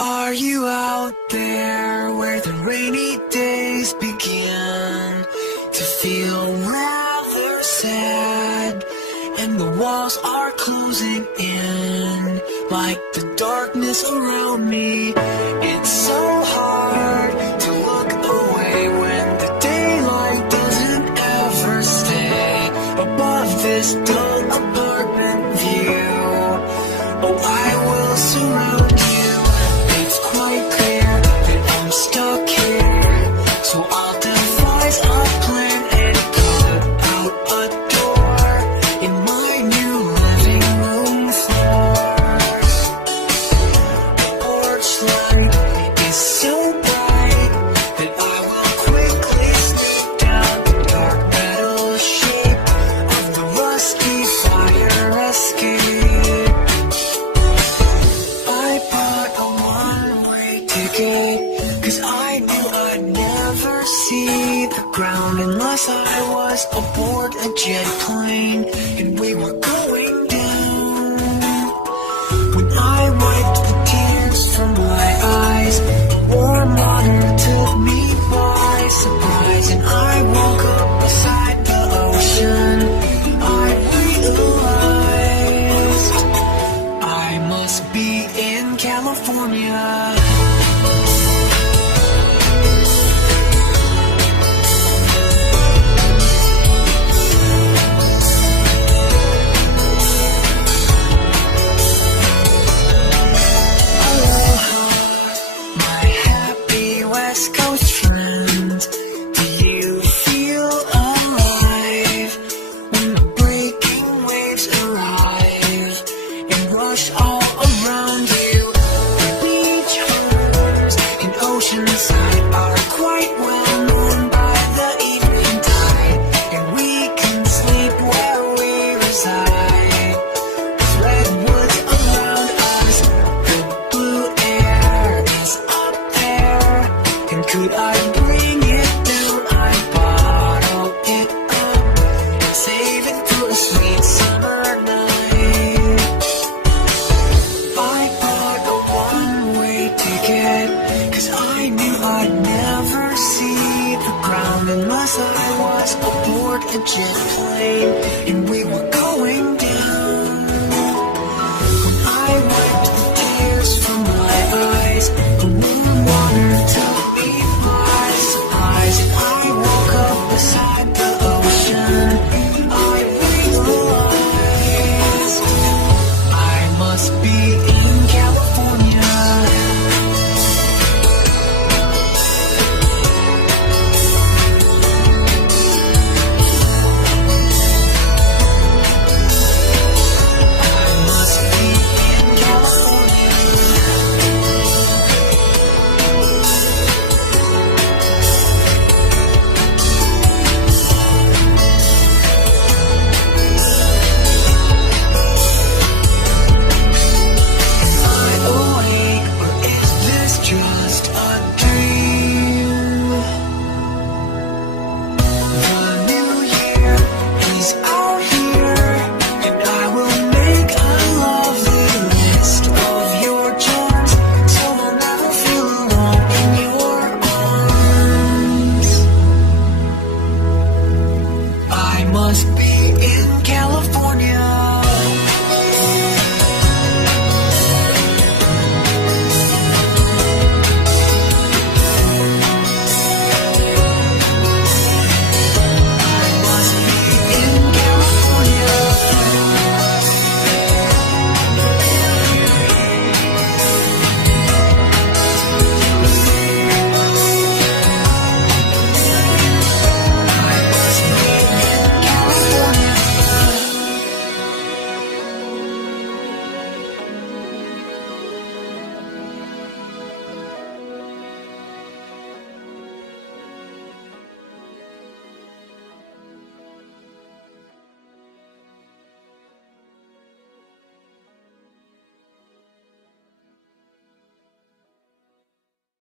Are you out there where the rainy days begin to feel rather sad, and the walls are closing in like the darkness around me? It's so hard to look away when the daylight doesn't ever stay above this dull apartment view. Oh, I will surround you. It's quite clear that I'm stuck here, so I'll devise a plan and put out a door in my new living room floor. The porch light is so bright that I will quickly sneak down the dark metal shape of the rusty fire escape. I bought a one-way ticket, 'cause I knew I'd never see the ground unless I was aboard a jet plane and we were going down. When I wiped the tears from my eyes, the warm water took me by surprise, and I woke up beside the ocean. I realized I must be in California. Aloha, my happy West Coast friends. Do you feel alive when the breaking waves arrive and rush all around you? The beach homes in Oceanside are quite well known by the evening tide, and we can sleep where we reside. With redwoods around us, the blue air is up there, and could I bring it down, I'd bottle it up and save it for a sweet summer night. I bought a one-way ticket, 'cause I knew I'd never see the ground unless I was aboard a jet plane and